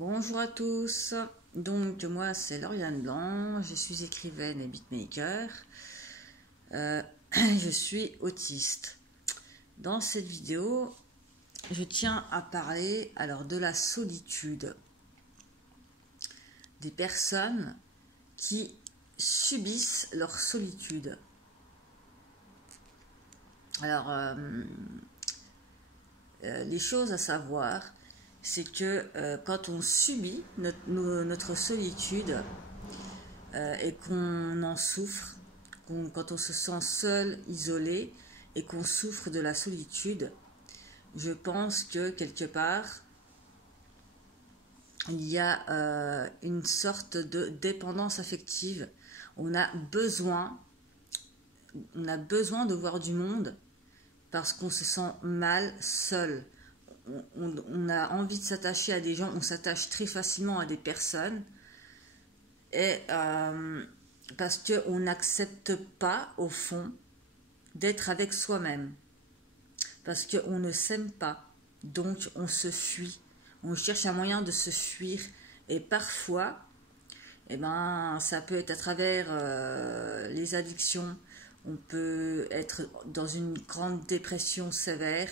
Bonjour à tous, donc moi c'est Lauriane Blanc, je suis écrivaine et beatmaker, je suis autiste. Dans cette vidéo, je tiens à parler alors de la solitude, des personnes qui subissent leur solitude. Alors, les choses à savoir, c'est que quand on subit notre solitude et qu'on en souffre, quand on se sent seul, isolé et qu'on souffre de la solitude, je pense que quelque part, il y a une sorte de dépendance affective. On a besoin de voir du monde parce qu'on se sent mal seul. On a envie de s'attacher à des gens, on s'attache très facilement à des personnes, et parce qu'on n'accepte pas, au fond, d'être avec soi-même, parce qu'on ne s'aime pas, donc on se fuit, on cherche un moyen de se fuir, et parfois, ça peut être à travers les addictions, on peut être dans une grande dépression sévère,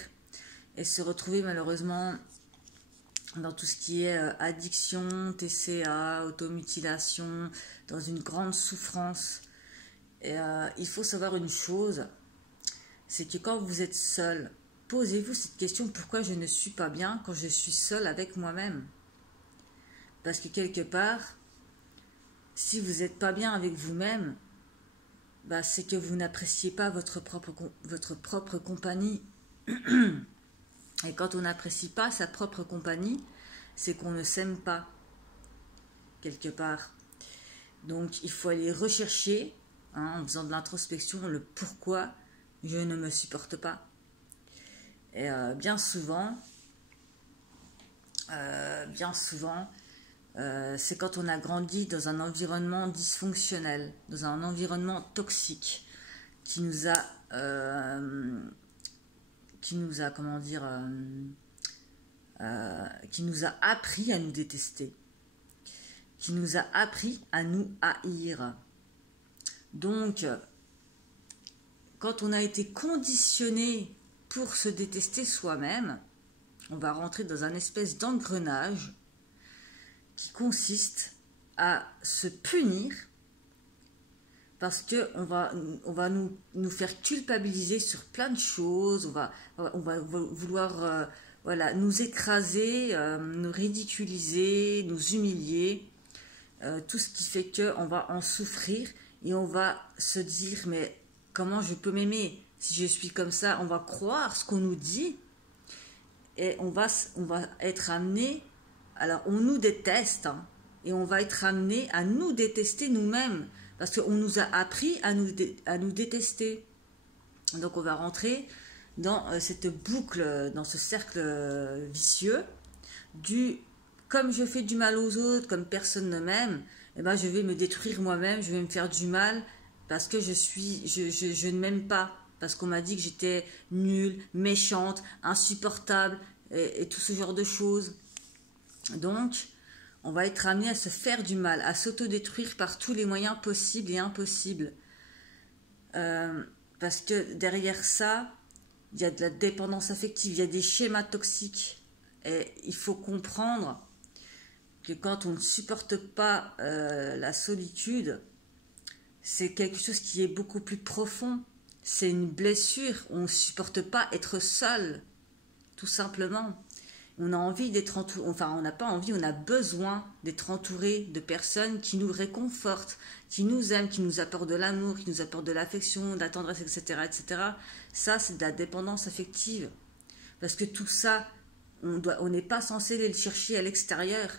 et se retrouver malheureusement dans tout ce qui est addiction, TCA, automutilation, dans une grande souffrance. Et il faut savoir une chose, c'est que quand vous êtes seul, posez-vous cette question: pourquoi je ne suis pas bien quand je suis seul avec moi-même? Parce que quelque part, si vous n'êtes pas bien avec vous-même, c'est que vous n'appréciez pas votre propre compagnie. Et quand on n'apprécie pas sa propre compagnie, c'est qu'on ne s'aime pas, quelque part. Donc il faut aller rechercher, en faisant de l'introspection, le pourquoi je ne me supporte pas. Et bien souvent, c'est quand on a grandi dans un environnement dysfonctionnel, dans un environnement toxique, qui nous a appris à nous détester, qui nous a appris à nous haïr. Donc, quand on a été conditionné pour se détester soi-même, on va rentrer dans un espèce d'engrenage qui consiste à se punir, parce qu'on va nous faire culpabiliser sur plein de choses, on va vouloir nous écraser, nous ridiculiser, nous humilier, tout ce qui fait qu'on va en souffrir, et on va se dire: mais comment je peux m'aimer si je suis comme ça? On va croire ce qu'on nous dit, et on va être amené, alors on nous déteste, hein, et on va être amené à nous détester nous-mêmes, parce qu'on nous a appris à nous détester. Donc on va rentrer dans cette boucle, dans ce cercle vicieux, comme je fais du mal aux autres, comme personne ne m'aime, je vais me détruire moi-même, je vais me faire du mal, parce que je ne m'aime pas, parce qu'on m'a dit que j'étais nulle, méchante, insupportable, et tout ce genre de choses. Donc, on va être amené à se faire du mal, à s'autodétruire par tous les moyens possibles et impossibles. Parce que derrière ça, il y a de la dépendance affective, il y a des schémas toxiques. Et il faut comprendre que quand on ne supporte pas la solitude, c'est quelque chose qui est beaucoup plus profond. C'est une blessure, on ne supporte pas être seul, tout simplement. On a envie d'être entouré, enfin on n'a pas envie, on a besoin d'être entouré de personnes qui nous réconfortent, qui nous aiment, qui nous apportent de l'amour, qui nous apportent de l'affection, de la tendresse, etc., etc. Ça, c'est de la dépendance affective. Parce que tout ça, on n'est pas censé aller le chercher à l'extérieur.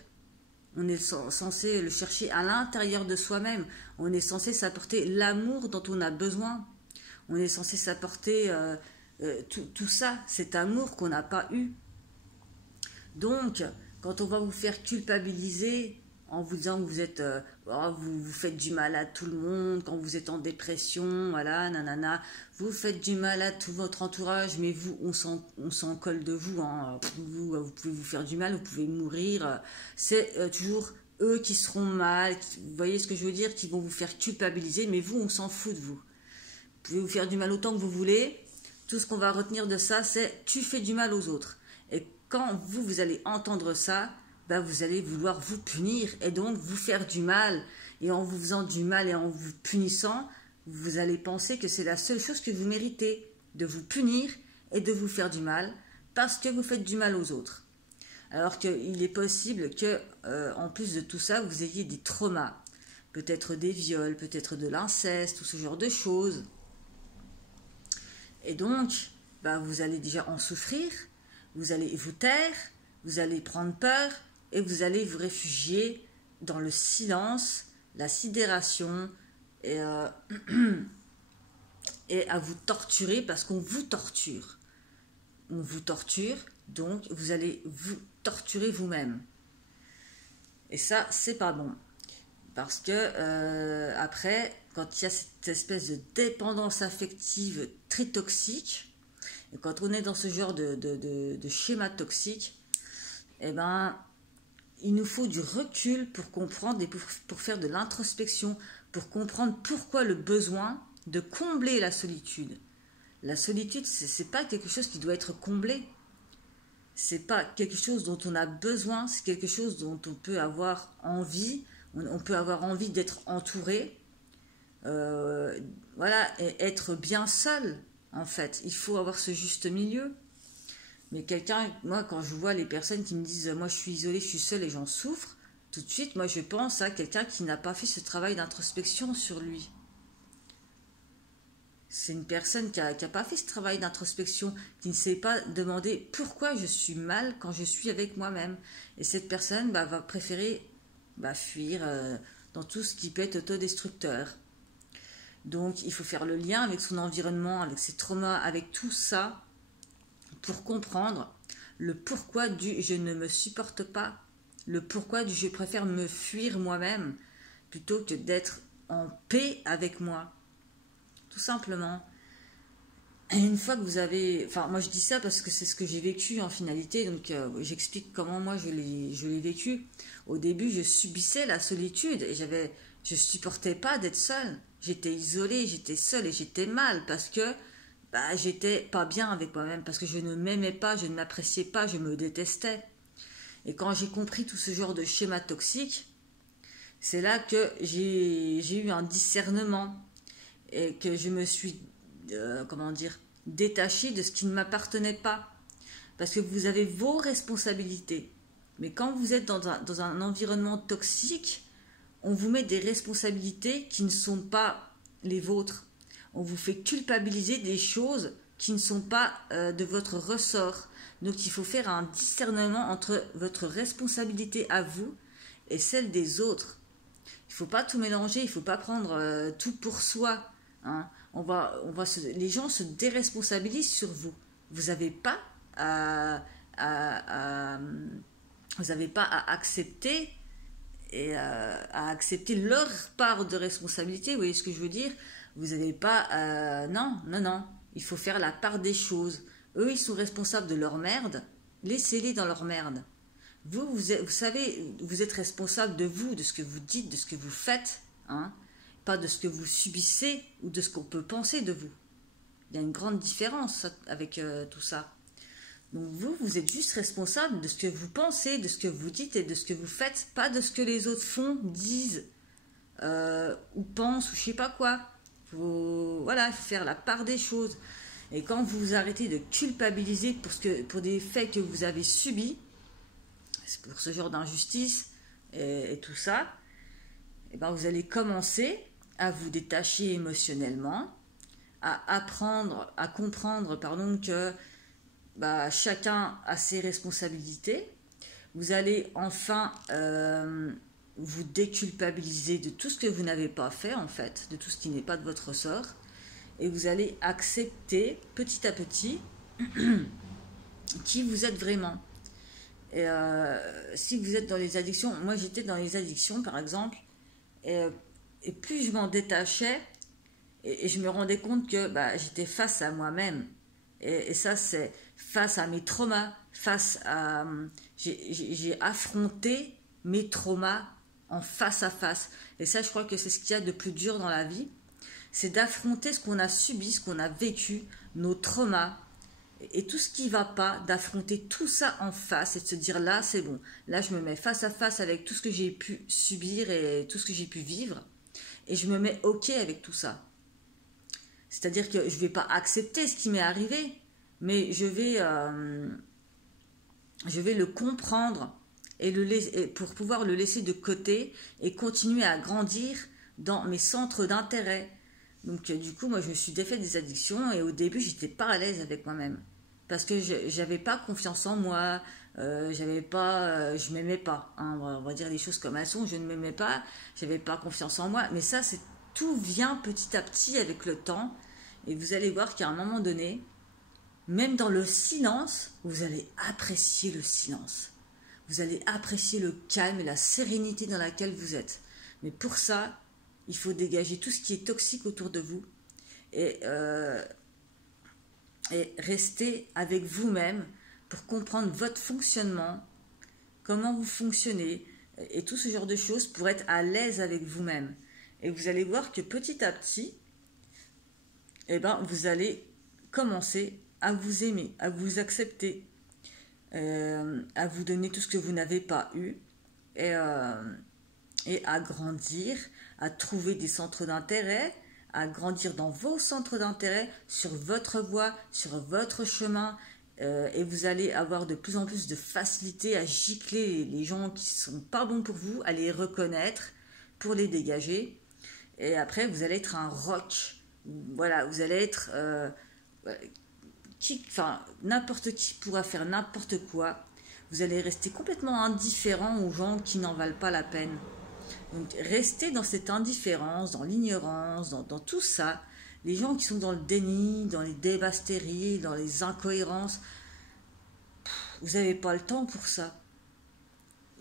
On est censé le chercher à l'intérieur de soi-même. On est censé s'apporter l'amour dont on a besoin. On est censé s'apporter tout ça, cet amour qu'on n'a pas eu. Donc, quand on va vous faire culpabiliser en vous disant que vous êtes, vous faites du mal à tout le monde, quand vous êtes en dépression, voilà, nanana, vous faites du mal à tout votre entourage, mais vous, on s'en colle de vous, hein. Vous pouvez vous faire du mal, vous pouvez mourir, c'est toujours eux qui seront mal, vous voyez ce que je veux dire, qui vont vous faire culpabiliser, mais vous, on s'en fout de vous. Vous pouvez vous faire du mal autant que vous voulez, tout ce qu'on va retenir de ça, c'est tu fais du mal aux autres. Et quand vous allez entendre ça, ben vous allez vouloir vous punir et donc vous faire du mal. Et en vous faisant du mal et en vous punissant, vous allez penser que c'est la seule chose que vous méritez, de vous punir et de vous faire du mal parce que vous faites du mal aux autres. Alors qu'il est possible que, en plus de tout ça, vous ayez des traumas. Peut-être des viols, peut-être de l'inceste, tout ce genre de choses. Et donc, ben vous allez déjà en souffrir, vous allez vous taire, vous allez prendre peur, et vous allez vous réfugier dans le silence, la sidération, et à vous torturer parce qu'on vous torture. On vous torture, donc vous allez vous torturer vous-même. Et ça, c'est pas bon. Parce que après, quand il y a cette espèce de dépendance affective très toxique, et quand on est dans ce genre de schéma toxique, eh ben, il nous faut du recul pour comprendre et pour faire de l'introspection, pour comprendre pourquoi le besoin de combler la solitude. La solitude, c'est pas quelque chose qui doit être comblé. C'est pas quelque chose dont on a besoin, c'est quelque chose dont on peut avoir envie. On peut avoir envie d'être entouré, voilà, et être bien seul, en fait. Il faut avoir ce juste milieu. Mais quelqu'un, moi, quand je vois les personnes qui me disent « moi, je suis isolée, je suis seule et j'en souffre », tout de suite, moi, je pense à quelqu'un qui n'a pas fait ce travail d'introspection sur lui. C'est une personne qui n'a pas fait ce travail d'introspection, qui ne s'est pas demandé pourquoi je suis mal quand je suis avec moi-même. Et cette personne va préférer fuir dans tout ce qui peut être autodestructeur. Donc, il faut faire le lien avec son environnement, avec ses traumas, avec tout ça, pour comprendre le pourquoi du « je ne me supporte pas », le pourquoi du « je préfère me fuir moi-même » plutôt que d'être en paix avec moi. Tout simplement. Et une fois que vous avez... Enfin, moi je dis ça parce que c'est ce que j'ai vécu en finalité, donc j'explique comment moi je l'ai vécu. Au début, je subissais la solitude et je supportais pas d'être seule. J'étais isolée, j'étais seule et j'étais mal parce que j'étais pas bien avec moi-même, parce que je ne m'aimais pas, je ne m'appréciais pas, je me détestais. Et quand j'ai compris tout ce genre de schéma toxique, c'est là que j'ai eu un discernement et que je me suis, détachée de ce qui ne m'appartenait pas. Parce que vous avez vos responsabilités. Mais quand vous êtes dans un environnement toxique, on vous met des responsabilités qui ne sont pas les vôtres. On vous fait culpabiliser des choses qui ne sont pas de votre ressort. Donc il faut faire un discernement entre votre responsabilité à vous et celle des autres. Il ne faut pas tout mélanger, il ne faut pas prendre tout pour soi. Hein. Les gens se déresponsabilisent sur vous. Vous n'avez pas à accepter et à accepter leur part de responsabilité. Vous voyez ce que je veux dire? Vous n'avez pas... non. Il faut faire la part des choses. Eux, ils sont responsables de leur merde. Laissez-les dans leur merde. Vous savez, vous êtes responsable de vous, de ce que vous dites, de ce que vous faites. Hein, pas de ce que vous subissez ou de ce qu'on peut penser de vous. Il y a une grande différence avec tout ça. Donc vous êtes juste responsable de ce que vous pensez, de ce que vous dites et de ce que vous faites, pas de ce que les autres font, disent ou pensent ou je sais pas quoi. Il faut faire la part des choses. Et quand vous arrêtez de culpabiliser pour des faits que vous avez subis, pour ce genre d'injustice et tout ça, et ben vous allez commencer à vous détacher émotionnellement, à apprendre, à comprendre que chacun a ses responsabilités. Vous allez enfin vous déculpabiliser de tout ce que vous n'avez pas fait, en fait, de tout ce qui n'est pas de votre ressort. Et vous allez accepter petit à petit qui vous êtes vraiment. Et si vous êtes dans les addictions, moi j'étais dans les addictions par exemple, et, et plus je m'en détachais, et je me rendais compte que bah, j'étais face à moi-même. Et ça, c'est face à mes traumas, face à... J'ai affronté mes traumas en face à face. Et ça, je crois que c'est ce qu'il y a de plus dur dans la vie. C'est d'affronter ce qu'on a subi, ce qu'on a vécu, nos traumas, et tout ce qui ne va pas, d'affronter tout ça en face et de se dire là, c'est bon. Là, je me mets face à face avec tout ce que j'ai pu subir et tout ce que j'ai pu vivre. Et je me mets OK avec tout ça. C'est-à-dire que je ne vais pas accepter ce qui m'est arrivé, mais je vais le comprendre et pour pouvoir le laisser de côté et continuer à grandir dans mes centres d'intérêt. Donc du coup, moi, je me suis défait des addictions et au début, j'étais pas à l'aise avec moi-même parce que j'avais pas confiance en moi, je m'aimais pas. Hein, on va dire les choses comme elles sont. Je ne m'aimais pas, j'avais pas confiance en moi. Mais ça, tout vient petit à petit avec le temps et vous allez voir qu'à un moment donné, même dans le silence, vous allez apprécier le silence. Vous allez apprécier le calme et la sérénité dans laquelle vous êtes. Mais pour ça, il faut dégager tout ce qui est toxique autour de vous et rester avec vous-même pour comprendre votre fonctionnement, comment vous fonctionnez et tout ce genre de choses pour être à l'aise avec vous-même. Et vous allez voir que petit à petit, vous allez commencer à vous aimer, à vous accepter, à vous donner tout ce que vous n'avez pas eu et à grandir, à trouver des centres d'intérêt, à grandir dans vos centres d'intérêt, sur votre voie, sur votre chemin, et vous allez avoir de plus en plus de facilité à gicler les gens qui ne sont pas bons pour vous, à les reconnaître, pour les dégager, et après vous allez être un roc, voilà, vous allez être... n'importe qui pourra faire n'importe quoi, vous allez rester complètement indifférent aux gens qui n'en valent pas la peine. Donc restez dans cette indifférence, dans l'ignorance, dans tout ça. Les gens qui sont dans le déni, dans les débats stériles, dans les incohérences, vous n'avez pas le temps pour ça.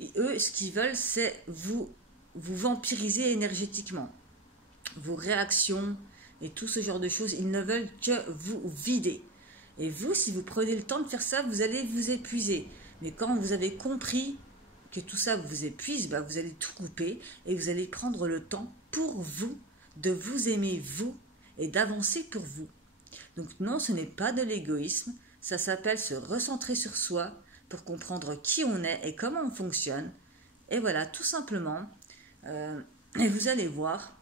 Et eux, ce qu'ils veulent, c'est vous vampiriser énergétiquement. Vos réactions et tout ce genre de choses, ils ne veulent que vous vider. Et vous, si vous prenez le temps de faire ça, vous allez vous épuiser. Mais quand vous avez compris que tout ça vous épuise, vous allez tout couper et vous allez prendre le temps pour vous, de vous aimer vous et d'avancer pour vous. Donc non, ce n'est pas de l'égoïsme, ça s'appelle se recentrer sur soi pour comprendre qui on est et comment on fonctionne. Et voilà, tout simplement. Et vous allez voir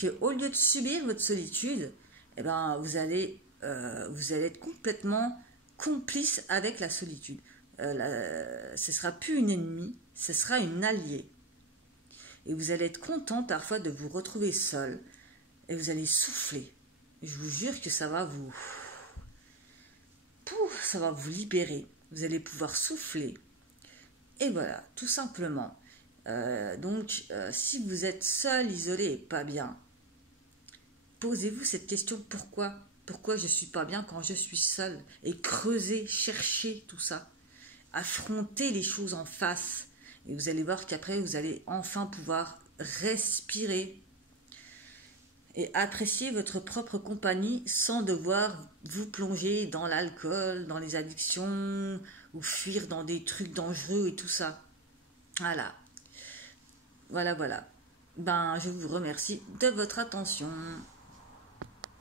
qu'au lieu de subir votre solitude, vous allez être complètement complice avec la solitude. Ce ne sera plus une ennemie, ce sera une alliée. Et vous allez être content parfois de vous retrouver seul. Et vous allez souffler. Je vous jure que ça va vous libérer. Vous allez pouvoir souffler. Et voilà, tout simplement. Si vous êtes seul, isolé et pas bien, posez-vous cette question, pourquoi ? Pourquoi je ne suis pas bien quand je suis seul ? Et creusez, cherchez tout ça. Affrontez les choses en face et vous allez voir qu'après vous allez enfin pouvoir respirer et apprécier votre propre compagnie sans devoir vous plonger dans l'alcool, dans les addictions ou fuir dans des trucs dangereux et tout ça. Voilà. Je vous remercie de votre attention.